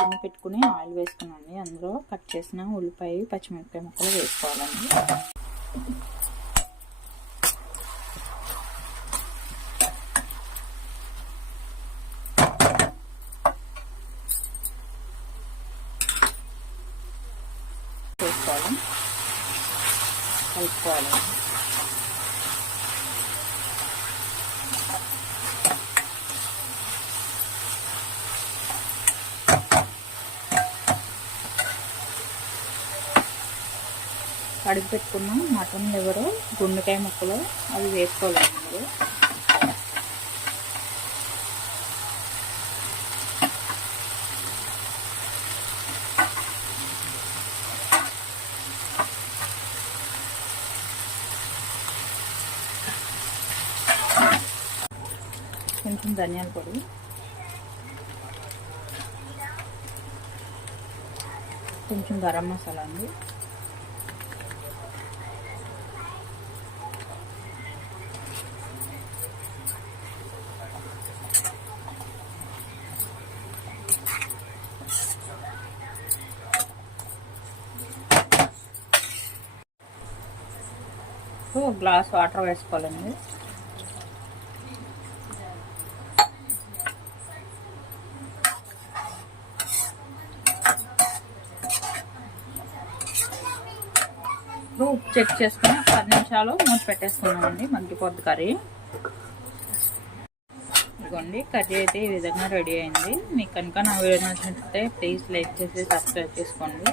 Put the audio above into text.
గిన్నె పెట్టుకుని ఆయిల్ వేసుకున్నాండి అందులో కట్ చేసిన ఉల్లిపాయ పచ్చిమిరపకాయ ముక్కలు వేసుకోవాలండి. వేసుకోవాలి. కలుపుకోవాలి. కడిగి పెట్టుకున్న మటన్ లివరు గుండెకాయ ముక్కలు అవి వేసుకోవాలి కొంచెం ధనియాల పొడి. కొంచెం గరం మసాలా అండి. ఒక గ్లాస్ వాటర్ వేసుకోవాలండి. ఇప్పుడు ఉప్పు చెక్ చేసుకుని ఒక పది నిమిషాలు మూత పెట్టేసుకున్నామండి మగ్గిపోద్ది కర్రీ. ఇదిగోండి కర్రీ అయితే ఈ విధంగా రెడీ అయింది. మీకు కనుక నా వీడియో నచ్చినట్లయితే ప్లీజ్ లైక్ చేసి సబ్స్క్రైబ్ చేసుకోండి.